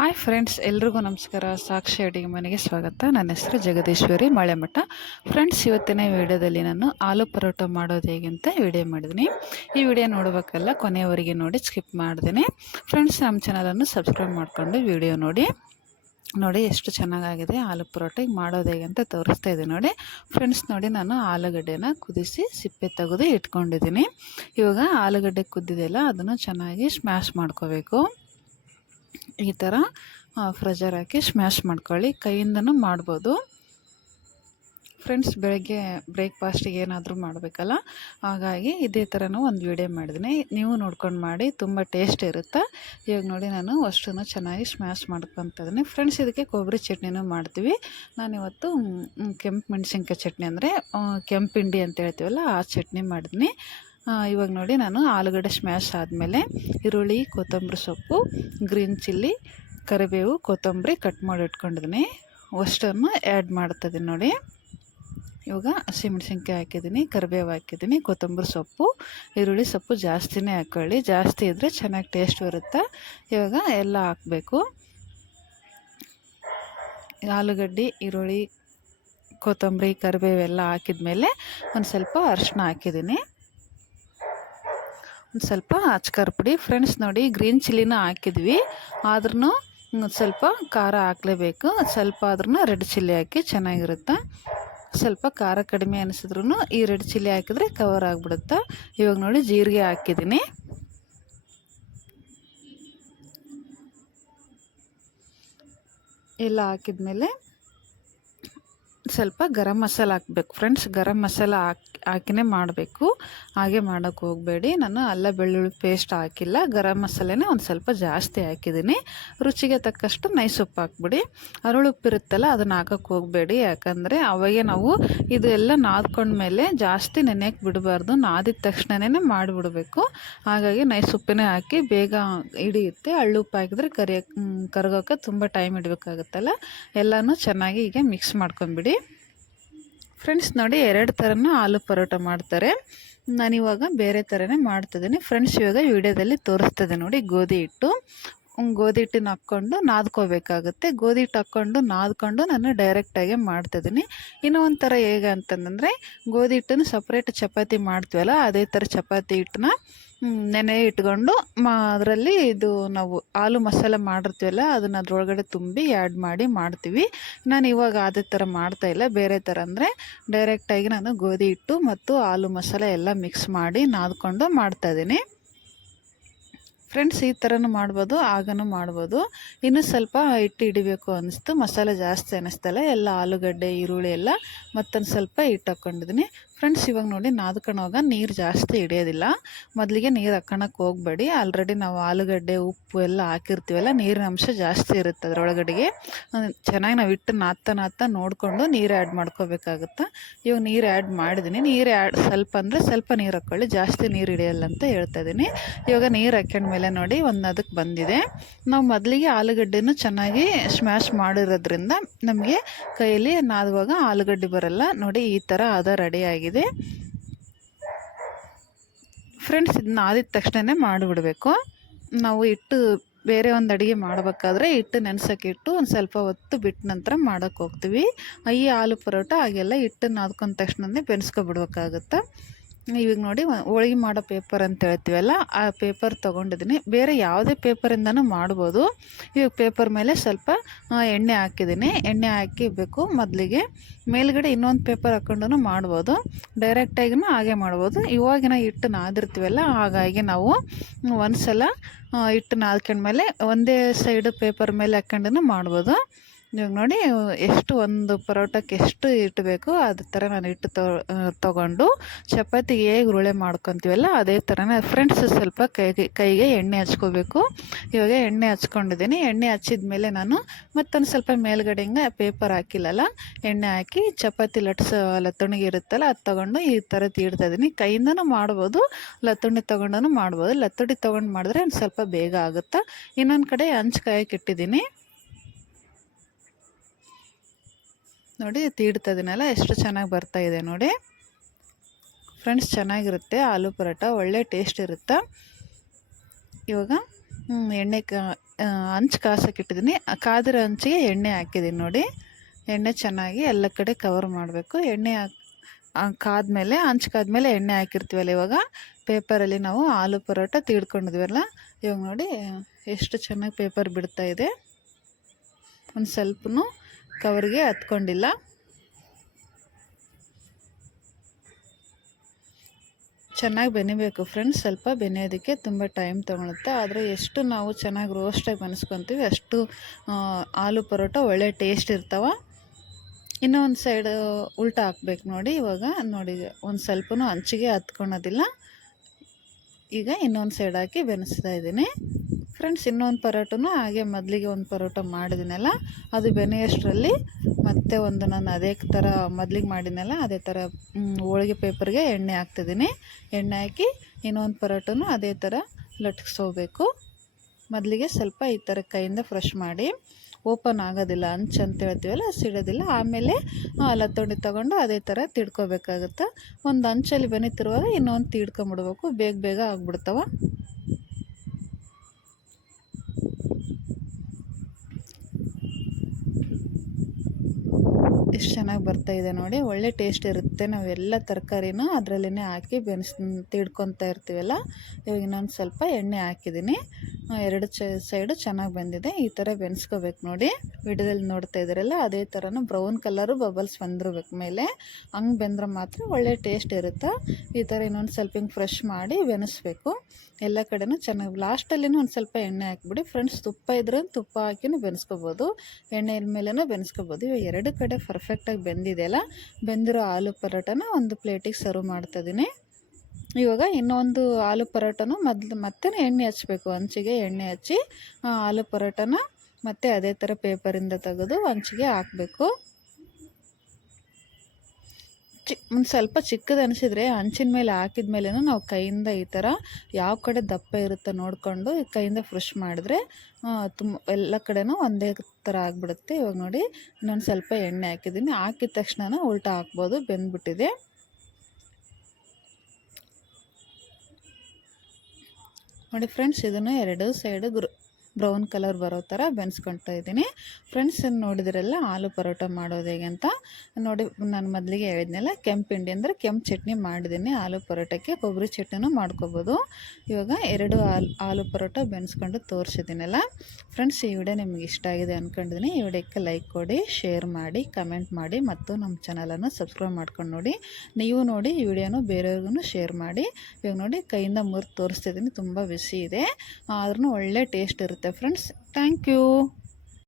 Hi friends, ಎಲ್ರಿಗೂ ನಮಸ್ಕಾರ. ಸಾಕ್ಷಿ ಅಡುಗೆ ಮನೆಗೆ ಸ್ವಾಗತ. ನನ್ನ ಹೆಸರು ಜಗದೀಶ್ವರಿ ಮಳೆಮಠ. ಫ್ರೆಂಡ್ಸ್, ಇವತ್ತಿನ ವಿಡಿಯೋದಲ್ಲಿ ನಾನು ಆಲೂ ಪರೋಟ ಮಾಡೋದು ಹೇಗೆ ಅಂತ ವಿಡಿಯೋ ಮಾಡಿದ್ದೀನಿ. ಈ ವಿಡಿಯೋ ನೋಡಬೇಕಲ್ಲ ಕೊನೆಯವರೆಗೆ ನೋಡಿ, ಸ್ಕಿಪ್ ಮಾಡ್ದೇನೆ. ಫ್ರೆಂಡ್ಸ್, ನಮ್ಮ ಚಾನಲನ್ನು ಸಬ್ಸ್ಕ್ರೈಬ್ ಮಾಡಿಕೊಂಡು ವಿಡಿಯೋ ನೋಡಿ ಎಷ್ಟು ಚೆನ್ನಾಗಾಗಿದೆ ಆಲೂ ಪರೋಟ. ಈಗ ಮಾಡೋದು ಹೇಗೆ ಅಂತ ತೋರಿಸ್ತಾ ಇದ್ದೀನಿ ನೋಡಿ. ಫ್ರೆಂಡ್ಸ್ ನೋಡಿ, ನಾನು ಆಲೂಗಡ್ಡೆನ ಕುದಿಸಿ ಸಿಪ್ಪೆ ತೆಗೆದು ಇಟ್ಕೊಂಡಿದ್ದೀನಿ. ಇವಾಗ ಆಲೂಗಡ್ಡೆ ಕುದ್ದಿದೆಯಲ್ಲ, ಅದನ್ನು ಚೆನ್ನಾಗಿ ಸ್ಮ್ಯಾಶ್ ಮಾಡ್ಕೋಬೇಕು. ಈ ಥರ ಫ್ರೆಜರ್ ಹಾಕಿ ಸ್ಮ್ಯಾಶ್ ಮಾಡ್ಕೊಳ್ಳಿ. ಕೈಯಿಂದನೂ ಮಾಡ್ಬೋದು ಫ್ರೆಂಡ್ಸ್. ಬೆಳಗ್ಗೆ ಬ್ರೇಕ್ಫಾಸ್ಟಿಗೆ ಏನಾದರೂ ಮಾಡಬೇಕಲ್ಲ, ಹಾಗಾಗಿ ಇದೇ ಥರನೂ ಒಂದು ವಿಡಿಯೋ ಮಾಡಿದ್ದೀನಿ. ನೀವು ನೋಡ್ಕೊಂಡು ಮಾಡಿ, ತುಂಬ ಟೇಸ್ಟ್ ಇರುತ್ತೆ. ಇವಾಗ ನೋಡಿ, ನಾನು ಅಷ್ಟನ್ನು ಚೆನ್ನಾಗಿ ಸ್ಮ್ಯಾಶ್ ಮಾಡ್ಕೊತಿದ್ದೀನಿ. ಫ್ರೆಂಡ್ಸ್, ಇದಕ್ಕೆ ಕೊಬ್ಬರಿ ಚಟ್ನಿನೂ ಮಾಡ್ತೀವಿ. ನಾನಿವತ್ತು ಕೆಂಪು ಮೆಣಸಿನ್ಕಾಯಿ ಚಟ್ನಿ, ಅಂದರೆ ಕೆಂಪು ಹಿಂಡಿ ಅಂತ ಹೇಳ್ತೀವಲ್ಲ, ಆ ಚಟ್ನಿ ಮಾಡಿದ್ದೀನಿ. ಇವಾಗ ನೋಡಿ, ನಾನು ಆಲೂಗಡ್ಡೆ ಸ್ಮ್ಯಾಶ್ ಆದಮೇಲೆ ಈರುಳ್ಳಿ, ಕೊತ್ತಂಬರಿ ಸೊಪ್ಪು, ಗ್ರೀನ್ ಚಿಲ್ಲಿ, ಕರಿಬೇವು, ಕೊತ್ತಂಬರಿ ಕಟ್ ಮಾಡಿ ಇಟ್ಕೊಂಡಿದ್ದೀನಿ. ಅಷ್ಟನ್ನು ಆ್ಯಡ್ ಮಾಡ್ತಿದ್ದೀನಿ ನೋಡಿ. ಇವಾಗ ಹಸಿಮೆಣ್ಸಿನ್ಕಾಯಿ ಹಾಕಿದ್ದೀನಿ, ಕರಿಬೇವು ಹಾಕಿದ್ದೀನಿ, ಕೊತ್ತಂಬರಿ ಸೊಪ್ಪು, ಈರುಳ್ಳಿ ಸೊಪ್ಪು ಜಾಸ್ತಿನೇ ಹಾಕ್ಕೊಳ್ಳಿ. ಜಾಸ್ತಿ ಇದ್ದರೆ ಚೆನ್ನಾಗಿ ಟೇಸ್ಟ್ ಬರುತ್ತೆ. ಇವಾಗ ಎಲ್ಲ ಹಾಕಬೇಕು. ಆಲೂಗಡ್ಡೆ, ಈರುಳ್ಳಿ, ಕೊತ್ತಂಬರಿ, ಕರಿಬೇವು ಎಲ್ಲ ಹಾಕಿದ್ಮೇಲೆ ಒಂದು ಸ್ವಲ್ಪ ಅರಿಶಿನ ಹಾಕಿದ್ದೀನಿ, ಒಂದು ಸ್ವಲ್ಪ ಅಚ್ಕಾರ್ ಪುಡಿ. ಫ್ರೆಂಡ್ಸ್ ನೋಡಿ, ಗ್ರೀನ್ ಚಿಲ್ಲಿನ ಹಾಕಿದ್ವಿ, ಆದ್ರೂ ಸ್ವಲ್ಪ ಖಾರ ಹಾಕಲೇಬೇಕು. ಸ್ವಲ್ಪ ಆದ್ರೂ ರೆಡ್ ಚಿಲ್ಲಿ ಹಾಕಿ ಚೆನ್ನಾಗಿರುತ್ತೆ. ಸ್ವಲ್ಪ ಖಾರ ಕಡಿಮೆ ಅನಿಸಿದ್ರೂ ಈ ರೆಡ್ ಚಿಲ್ಲಿ ಹಾಕಿದ್ರೆ ಕವರ್ ಆಗಿಬಿಡುತ್ತೆ. ಇವಾಗ ನೋಡಿ, ಜೀರಿಗೆ ಹಾಕಿದ್ದೀನಿ. ಎಲ್ಲ ಹಾಕಿದ್ಮೇಲೆ ಸ್ವಲ್ಪ ಗರಂ ಮಸಾಲ ಹಾಕಬೇಕು. ಫ್ರೆಂಡ್ಸ್, ಗರಂ ಮಸಾಲ ಹಾಕಿನೇ ಮಾಡಬೇಕು, ಹಾಗೆ ಮಾಡೋಕ್ಕೆ ಹೋಗಬೇಡಿ. ನಾನು ಅಲ್ಲ ಬೆಳ್ಳುಳ್ಳಿ ಪೇಸ್ಟ್ ಹಾಕಿಲ್ಲ, ಗರಂ ಮಸಾಲೆನೇ ಒಂದು ಸ್ವಲ್ಪ ಜಾಸ್ತಿ ಹಾಕಿದ್ದೀನಿ. ರುಚಿಗೆ ತಕ್ಕಷ್ಟು ನೈಸ್ ಉಪ್ಪು ಹಾಕ್ಬಿಡಿ. ಅರಳುಪ್ಪಿರುತ್ತಲ್ಲ, ಅದನ್ನು ಹಾಕೋಕ್ಕೆ ಹೋಗಬೇಡಿ. ಯಾಕಂದರೆ ಅವಾಗೆ ನಾವು ಇದು ಎಲ್ಲ ನಾದ್ಕೊಂಡ್ಮೇಲೆ ಜಾಸ್ತಿ ನೆನೆಯಕ್ಕೆ ಬಿಡಬಾರ್ದು, ನಾದಿದ ತಕ್ಷಣವೇ ಮಾಡಿಬಿಡಬೇಕು. ಹಾಗಾಗಿ ನೈಸ್ ಉಪ್ಪಿನೇ ಹಾಕಿ ಬೇಗ ಹಿಡಿಯುತ್ತೆ. ಹಳ್ಳುಪ್ಪು ಹಾಕಿದ್ರೆ ಕರಗೋಕ್ಕೆ ತುಂಬ ಟೈಮ್ ಇಡಬೇಕಾಗುತ್ತಲ್ಲ. ಎಲ್ಲನೂ ಚೆನ್ನಾಗಿ ಈಗ ಮಿಕ್ಸ್ ಮಾಡ್ಕೊಂಬಿಡಿ. ಫ್ರೆಂಡ್ಸ್ ನೋಡಿ, ಎರಡು ಥರನೂ ಆಲೂ ಪರೋಟ ಮಾಡ್ತಾರೆ. ನಾನಿವಾಗ ಬೇರೆ ಥರನೇ ಮಾಡ್ತಿದ್ದೀನಿ. ಫ್ರೆಂಡ್ಸ್, ಇವಾಗ ವಿಡಿಯೋದಲ್ಲಿ ತೋರಿಸ್ತದೆ ನೋಡಿ. ಗೋಧಿ ಹಿಟ್ಟನ್ನ ಹಾಕ್ಕೊಂಡು ನಾದ್ಕೋಬೇಕಾಗುತ್ತೆ. ಗೋಧಿ ಹಿಟ್ಟು ಹಾಕ್ಕೊಂಡು ನಾದ್ಕೊಂಡು ನಾನು ಡೈರೆಕ್ಟಾಗಿ ಮಾಡ್ತಿದ್ದೀನಿ. ಇನ್ನೂ ಒಂಥರ ಹೇಗೆ ಅಂತಂದರೆ, ಗೋಧಿ ಹಿಟ್ಟನ್ನು ಸಪ್ರೇಟ್ ಚಪಾತಿ ಮಾಡ್ತೀವಲ್ಲ, ಅದೇ ಥರ ಚಪಾತಿ ಹಿಟ್ಟನ್ನ ನೆನೆ ಇಟ್ಕೊಂಡು ಅದರಲ್ಲಿ ಇದು ನಾವು ಆಲೂ ಮಸಾಲ ಮಾಡಿರ್ತೀವಲ್ಲ, ಅದನ್ನು ಅದರೊಳಗಡೆ ತುಂಬಿ ಆ್ಯಡ್ ಮಾಡಿ ಮಾಡ್ತೀವಿ. ನಾನು ಇವಾಗ ಅದೇ ಥರ ಮಾಡ್ತಾಯಿಲ್ಲ, ಬೇರೆ ಥರ. ಅಂದರೆ ಡೈರೆಕ್ಟಾಗಿ ನಾನು ಗೋಧಿ ಹಿಟ್ಟು ಮತ್ತು ಆಲೂ ಮಸಾಲ ಎಲ್ಲ ಮಿಕ್ಸ್ ಮಾಡಿ ನಾದ್ಕೊಂಡು ಮಾಡ್ತಾಯಿದ್ದೀನಿ. ಫ್ರೆಂಡ್ಸ್, ಈ ಥರನೂ ಮಾಡ್ಬೋದು, ಆಗನೂ ಮಾಡ್ಬೋದು. ಇನ್ನೂ ಸ್ವಲ್ಪ ಹಿಟ್ಟು ಹಿಡಿಬೇಕು ಅನ್ನಿಸ್ತು, ಮಸಾಲೆ ಜಾಸ್ತಿ ಅನ್ನಿಸ್ತಲ್ಲ. ಎಲ್ಲ ಆಲೂಗಡ್ಡೆ, ಈರುಳ್ಳಿ ಎಲ್ಲ ಮತ್ತೊಂದು ಸ್ವಲ್ಪ ಹಿಟ್ಟು ಹಾಕ್ಕೊಂಡಿದ್ದೀನಿ. ಫ್ರೆಂಡ್ಸ್, ಇವಾಗ ನೋಡಿ, ನಾದ್ಕೊಂಡೋಗ ನೀರು ಜಾಸ್ತಿ ಹಿಡಿಯೋದಿಲ್ಲ. ಮೊದಲಿಗೆ ನೀರು ಹಾಕೋಣಕ್ಕೆ ಹೋಗಬೇಡಿ. ಆಲ್ರೆಡಿ ನಾವು ಆಲೂಗಡ್ಡೆ, ಉಪ್ಪು ಎಲ್ಲ ಹಾಕಿರ್ತೀವಲ್ಲ, ನೀರಿನ ಅಂಶ ಜಾಸ್ತಿ ಇರುತ್ತೆ ಅದರೊಳಗಡೆಗೆ. ಚೆನ್ನಾಗಿ ನಾವು ಹಿಟ್ಟು ನಾದ್ತಾ ನೋಡಿಕೊಂಡು ನೀರು ಆ್ಯಡ್ ಮಾಡ್ಕೋಬೇಕಾಗುತ್ತೆ. ಇವಾಗ ನೀರು ಆ್ಯಡ್ ಮಾಡಿದ್ದೀನಿ. ನೀರು ಸ್ವಲ್ಪ ಅಂದರೆ ಸ್ವಲ್ಪ ನೀರು ಹಾಕ್ಕೊಳ್ಳಿ, ಜಾಸ್ತಿ ನೀರು ಹಿಡಿಯಲ್ಲ ಅಂತ ಹೇಳ್ತಾ ಇದ್ದೀನಿ. ಇವಾಗ ನೀರು ಹಾಕ್ಕೊಂಡ್ಮೇಲೆ ನೋಡಿ, ಒಂದು ಅದಕ್ಕೆ ಬಂದಿದೆ. ನಾವು ಮೊದಲಿಗೆ ಆಲೂಗಡ್ಡೆನೂ ಚೆನ್ನಾಗಿ ಸ್ಮ್ಯಾಶ್ ಮಾಡಿರೋದ್ರಿಂದ ನಮಗೆ ಕೈಯಲ್ಲಿ ನಾದುವಾಗ ಆಲೂಗಡ್ಡೆ ಬರಲ್ಲ ನೋಡಿ. ಈ ಥರ ರೆಡಿ ಆಗಿದೆ ಫ್ರೆಂಡ್ಸ್. ಇದನ್ನ ಆದಿದ ತಕ್ಷಣವೇ ಮಾಡಿಬಿಡಬೇಕು. ನಾವು ಹಿಟ್ಟು ಬೇರೆ ಒಂದು ಅಡುಗೆ ಮಾಡಬೇಕಾದ್ರೆ ಹಿಟ್ಟು ನೆನೆಸೋಕೆ ಇಟ್ಟು ಒಂದು ಸ್ವಲ್ಪ ಹೊತ್ತು ಬಿಟ್ಟ ನಂತರ ಮಾಡೋಕ್ಕೆ ಹೋಗ್ತೀವಿ. ಈ ಆಲೂ ಪರೋಟ ಹಾಗೆಲ್ಲ ಹಿಟ್ಟನ್ನು ನಾದ್ಕೊಂಡ ತಕ್ಷಣವೇ ಬೆನೆಸ್ಕೊಬಿಡ್ಬೇಕಾಗುತ್ತೆ. ಇವಾಗ ನೋಡಿ, ಹೋಳಿಗೆ ಮಾಡೋ ಪೇಪರ್ ಅಂತ ಹೇಳ್ತೀವಲ್ಲ, ಆ ಪೇಪರ್ ತೊಗೊಂಡಿದ್ದೀನಿ. ಬೇರೆ ಯಾವುದೇ ಪೇಪರಿಂದನೂ ಮಾಡ್ಬೋದು. ಇವಾಗ ಪೇಪರ್ ಮೇಲೆ ಸ್ವಲ್ಪ ಎಣ್ಣೆ ಹಾಕಿದ್ದೀನಿ. ಎಣ್ಣೆ ಹಾಕಿಬೇಕು ಮೊದಲಿಗೆ. ಮೇಲ್ಗಡೆ ಇನ್ನೊಂದು ಪೇಪರ್ ಹಾಕ್ಕೊಂಡು ಮಾಡ್ಬೋದು, ಡೈರೆಕ್ಟಾಗಿನೂ ಹಾಗೆ ಮಾಡ್ಬೋದು. ಇವಾಗಿನ ಹಿಟ್ಟು ನಾದಿರ್ತೀವಲ್ಲ, ಹಾಗಾಗಿ ನಾವು ಒಂದು ಸಲ ಹಿಟ್ಟು ನಾದ್ಕೊಂಡ್ಮೇಲೆ ಒಂದೇ ಸೈಡು ಪೇಪರ್ ಮೇಲೆ ಹಾಕ್ಕೊಂಡು ಮಾಡ್ಬೋದು. ಇವಾಗ ನೋಡಿ, ಎಷ್ಟು ಒಂದು ಪರೋಟಕ್ಕೆ ಎಷ್ಟು ಹಿಟ್ಟು ಬೇಕೋ ಅದೇ ಥರ ನಾನು ಹಿಟ್ಟು ತೊಗೊಂಡು ಚಪಾತಿಗೆ ಹೇಗೆ ಉರುಳೆ ಮಾಡ್ಕೊತೀವಲ್ಲ ಅದೇ ಥರನೇ. ಫ್ರೆಂಡ್ಸ್, ಸ್ವಲ್ಪ ಕೈಗೆ ಎಣ್ಣೆ ಹಚ್ಕೋಬೇಕು. ಇವಾಗ ಎಣ್ಣೆ ಹಚ್ಕೊಂಡಿದ್ದೀನಿ. ಎಣ್ಣೆ ಹಚ್ಚಿದ ಮೇಲೆ ನಾನು ಮತ್ತೊಂದು ಸ್ವಲ್ಪ ಮೇಲ್ಗಡೆ ಹಿಂಗೆ ಪೇಪರ್ ಹಾಕಿಲ್ಲಲ್ಲ, ಎಣ್ಣೆ ಹಾಕಿ ಚಪಾತಿ ಲತ್ತುಣಿಗೆ ಇರುತ್ತಲ್ಲ, ಅದು ತೊಗೊಂಡು ಈ ಥರ ತೀಡ್ತಾಯಿದ್ದೀನಿ. ಕೈಯಿಂದನೂ ಮಾಡ್ಬೋದು, ಲತ್ತುಣಿ ತೊಗೊಂಡು ಮಾಡ್ಬೋದು. ಲತ್ತುಣಿ ತೊಗೊಂಡು ಮಾಡಿದ್ರೆ ಒಂದು ಸ್ವಲ್ಪ ಬೇಗ ಆಗುತ್ತೆ. ಇನ್ನೊಂದು ಕಡೆ ಹಂಚು ಕಾಯಕ್ಕೆ ಇಟ್ಟಿದ್ದೀನಿ ನೋಡಿ. ತೀಡ್ತದಿನಲ್ಲ, ಎಷ್ಟು ಚೆನ್ನಾಗಿ ಬರ್ತಾಯಿದೆ ನೋಡಿ. ಫ್ರೆಂಡ್ಸ್, ಚೆನ್ನಾಗಿರುತ್ತೆ ಆಲೂ ಪರೋಟ, ಒಳ್ಳೆ ಟೇಸ್ಟ್ ಇರುತ್ತೆ. ಇವಾಗ ಎಣ್ಣೆ ಹಂಚು ಕಾಸಕ್ಕೆ ಇಟ್ಟಿದ್ದೀನಿ. ಕಾದಿರೋ ಹಂಚಿಗೆ ಎಣ್ಣೆ ಹಾಕಿದ್ದೀನಿ ನೋಡಿ. ಎಣ್ಣೆ ಚೆನ್ನಾಗಿ ಎಲ್ಲ ಕಡೆ ಕವರ್ ಮಾಡಬೇಕು. ಎಣ್ಣೆ ಕಾದ್ಮೇಲೆ ಹಂಚು ಕಾದ್ಮೇಲೆ ಎಣ್ಣೆ ಹಾಕಿರ್ತೀವಲ್ಲ, ಇವಾಗ ಪೇಪರಲ್ಲಿ ನಾವು ಆಲೂ ಪರೋಟ ತೀಡ್ಕೊಂಡಿದ್ವಲ್ಲ, ಇವಾಗ ನೋಡಿ ಎಷ್ಟು ಚೆನ್ನಾಗಿ ಪೇಪರ್ ಬಿಡ್ತಾ ಇದೆ. ಒಂದು ಸ್ವಲ್ಪನೂ ಕವರ್ಗೆ ಹತ್ಕೊಂಡಿಲ್ಲ. ಚೆನ್ನಾಗಿ ಬೆನಿಬೇಕು ಫ್ರೆಂಡ್ಸ್. ಸ್ವಲ್ಪ ಬೆನೆಯೋದಕ್ಕೆ ತುಂಬ ಟೈಮ್ ತೊಗೊಳುತ್ತೆ, ಆದರೆ ಎಷ್ಟು ನಾವು ಚೆನ್ನಾಗಿ ರೋಸ್ಟಾಗಿ ಬೆನೆಸ್ಕೊತೀವಿ ಅಷ್ಟು ಆಲೂ ಪರೋಟ ಒಳ್ಳೆ ಟೇಸ್ಟ್ ಇರ್ತಾವೆ. ಇನ್ನೂ ಒಂದು ಸೈಡ್ ಉಲ್ಟಾ ಹಾಕ್ಬೇಕು ನೋಡಿ. ಇವಾಗ ನೋಡಿ ಒಂದು ಸ್ವಲ್ಪನೂ ಹಂಚಿಗೆ ಹತ್ಕೊಳೋದಿಲ್ಲ. ಈಗ ಇನ್ನೊಂದು ಸೈಡ್ ಹಾಕಿ ಬೆನೆಸ್ತಾ ಇದ್ದೀನಿ ಫ್ರೆಂಡ್ಸ್. ಇನ್ನೊಂದು ಪರೋಟನೂ ಹಾಗೆ ಮೊದಲಿಗೆ ಒಂದು ಪರೋಟ ಮಾಡಿದ್ದೀನಲ್ಲ, ಅದು ಬೆನೆಯೋಷ್ಟರಲ್ಲಿ ಮತ್ತೆ ಒಂದು ನಾನು ಅದೇ ಥರ ಮೊದಲಿಗೆ ಮಾಡಿದ್ನಲ್ಲ ಅದೇ ಥರ ಹೋಳಿಗೆ ಪೇಪರ್ಗೆ ಎಣ್ಣೆ ಹಾಕ್ತಿದ್ದೀನಿ. ಎಣ್ಣೆ ಹಾಕಿ ಇನ್ನೊಂದು ಪರೋಟನೂ ಅದೇ ಥರ ಲಟ್ಸ್ಕೋಬೇಕು. ಮೊದಲಿಗೆ ಸ್ವಲ್ಪ ಈ ಥರ ಕೈಯಿಂದ ಫ್ರೆಶ್ ಮಾಡಿ, ಓಪನ್ ಆಗೋದಿಲ್ಲ, ಹಂಚು ಅಂತ ಹೇಳ್ತೀವಲ್ಲ ಸಿಡೋದಿಲ್ಲ. ಆಮೇಲೆ ಲತ್ತೊಂಡಿ ತೊಗೊಂಡು ಅದೇ ಥರ ತಿಡ್ಕೋಬೇಕಾಗುತ್ತೆ. ಒಂದು ಹಂಚಲ್ಲಿ ಬೆನೀತಿರುವಾಗ ಇನ್ನೊಂದು ತೀಡ್ಕೊಂಬಿಡ್ಬೇಕು, ಬೇಗ ಬೇಗ ಆಗ್ಬಿಡ್ತಾವೆ. ಎಷ್ಟು ಚೆನ್ನಾಗಿ ಬರ್ತಾಯಿದೆ ನೋಡಿ, ಒಳ್ಳೆ ಟೇಸ್ಟ್ ಇರುತ್ತೆ. ನಾವೆಲ್ಲ ತರಕಾರಿನೂ ಅದರಲ್ಲೇ ಹಾಕಿ ತಿಡ್ಕೊತಾ ಇರ್ತೀವಲ್ಲ. ಇವಾಗ ಇನ್ನೊಂದು ಸ್ವಲ್ಪ ಎಣ್ಣೆ ಹಾಕಿದ್ದೀನಿ. ಎರಡು ಸೈಡು ಚೆನ್ನಾಗಿ ಬಂದಿದೆ. ಈ ಥರ ಬೆನೆಸ್ಕೋಬೇಕು ನೋಡಿ. ವಿಡಿಯೋದಲ್ಲಿ ನೋಡ್ತಾ ಇದ್ದೀರಲ್ಲ ಅದೇ ಥರನೂ ಬ್ರೌನ್ ಕಲರು ಬಬಲ್ಸ್ ಬಂದಿರ್ಬೇಕು ಮೇಲೆ. ಹಂಗೆ ಬೆಂದ್ರೆ ಮಾತ್ರ ಒಳ್ಳೆ ಟೇಸ್ಟ್ ಇರುತ್ತೆ. ಈ ಥರ ಇನ್ನೊಂದು ಸ್ವಲ್ಪ ಹಿಂಗೆ ಫ್ರೆಶ್ ಮಾಡಿ ಬೆನೆಸ್ಬೇಕು. ಎಲ್ಲ ಕಡೆನೂ ಚೆನ್ನಾಗಿ ಲಾಸ್ಟಲ್ಲಿನೂ ಒಂದು ಸ್ವಲ್ಪ ಎಣ್ಣೆ ಹಾಕಿಬಿಡಿ ಫ್ರೆಂಡ್ಸ್. ತುಪ್ಪ ಇದ್ರೆ ತುಪ್ಪ ಹಾಕಿನೂ ಬೆನೆಸ್ಕೋಬೋದು, ಎಣ್ಣೆ ಮೇಲೆನೂ ಬೆನೆಸ್ಕೋಬೋದು. ಇವಾಗ ಎರಡು ಕಡೆ ಪರ್ಫೆಕ್ಟಾಗಿ ಬೆಂದಿದೆಯಲ್ಲ, ಬೆಂದಿರೋ ಆಲೂ ಪರೋಟನ ಒಂದು ಪ್ಲೇಟಿಗೆ ಸರ್ವ್ ಮಾಡ್ತಾಯಿದ್ದೀನಿ. ಇವಾಗ ಇನ್ನೊಂದು ಆಲೂ ಪರೋಟನೂ ಮತ್ತೆ ಎಣ್ಣೆ ಹಚ್ಚಬೇಕು. ಹಂಚಿಗೆ ಎಣ್ಣೆ ಹಚ್ಚಿ ಆಲೂ ಪರೋಟನ ಮತ್ತೆ ಅದೇ ಥರ ಪೇಪರಿಂದ ತೆಗೆದು ಹಂಚಿಗೆ ಹಾಕಬೇಕು. ಒಂದು ಸ್ವಲ್ಪ ಚಿಕ್ಕದು ಅನಿಸಿದರೆ ಹಂಚಿನ ಮೇಲೆ ಹಾಕಿದ ಮೇಲೂ ನಾವು ಕೈಯಿಂದ ಈ ಥರ ಯಾವ ಕಡೆ ದಪ್ಪ ಇರುತ್ತೆ ನೋಡಿಕೊಂಡು ಕೈಯಿಂದ ಫ್ರೆಶ್ ಮಾಡಿದ್ರೆ ಎಲ್ಲ ಕಡೆನೂ ಒಂದೇ ಥರ ಆಗಿಬಿಡುತ್ತೆ. ಇವಾಗ ನೋಡಿ ಇನ್ನೊಂದು ಸ್ವಲ್ಪ ಎಣ್ಣೆ ಹಾಕಿದ್ದೀನಿ. ಹಾಕಿದ ತಕ್ಷಣ ಉಲ್ಟಾ ಹಾಕ್ಬೋದು, ಬೆಂದ್ಬಿಟ್ಟಿದೆ. ನೋಡಿ ಫ್ರೆಂಡ್ಸ್, ಇದನ್ನು ಎರಡು ಸೈಡು ಬ್ರೌನ್ ಕಲರ್ ಬರೋ ಥರ ಬೆನೆಸ್ಕೊಳ್ತಾ ಇದ್ದೀನಿ ಫ್ರೆಂಡ್ಸ್. ನೋಡಿದ್ರಲ್ಲ ಆಲೂ ಪರೋಟ ಮಾಡೋದು ಹೇಗೆ ಅಂತ ನೋಡಿ. ನಾನು ಮೊದಲಿಗೆ ಹೇಳಿದ್ನಲ್ಲ, ಕೆಂಪು ಹಿಂಡಿ ಅಂದರೆ ಕೆಂಪು ಚಟ್ನಿ ಮಾಡಿದ್ದೀನಿ. ಆಲೂ ಪರೋಟಕ್ಕೆ ಕೊಬ್ಬರಿ ಚಟ್ನಿನೂ ಮಾಡ್ಕೋಬೋದು. ಇವಾಗ ಎರಡು ಆಲೂ ಪರೋಟ ಬೆನೆಸ್ಕೊಂಡು ತೋರಿಸಿದ್ದೀನಲ್ಲ ಫ್ರೆಂಡ್ಸ್. ಈ ವಿಡಿಯೋ ನಿಮಗೆ ಇಷ್ಟ ಆಗಿದೆ ಅಂದ್ಕೊಂಡಿದ್ದೀನಿ. ಈ ವಿಡಿಯೋಕ್ಕೆ ಲೈಕ್ ಕೊಡಿ, ಶೇರ್ ಮಾಡಿ, ಕಮೆಂಟ್ ಮಾಡಿ ಮತ್ತು ನಮ್ಮ ಚಾನಲನ್ನು ಸಬ್ಸ್ಕ್ರೈಬ್ ಮಾಡ್ಕೊಂಡು ನೋಡಿ. ನೀವು ನೋಡಿ ಈ ವಿಡಿಯೋನು ಬೇರೆಯವ್ರಿಗೂ ಶೇರ್ ಮಾಡಿ. ಇವಾಗ ನೋಡಿ ಕೈಯಿಂದ ಮುರಿದು ತೋರಿಸ್ತಿದ್ದೀನಿ. ತುಂಬ ಬಿಸಿ ಇದೆ, ಆದ್ರೂ ಒಳ್ಳೆ ಟೇಸ್ಟ್ ಇರುತ್ತೆ ಫ್ರೆಂಡ್ಸ್. Thank you.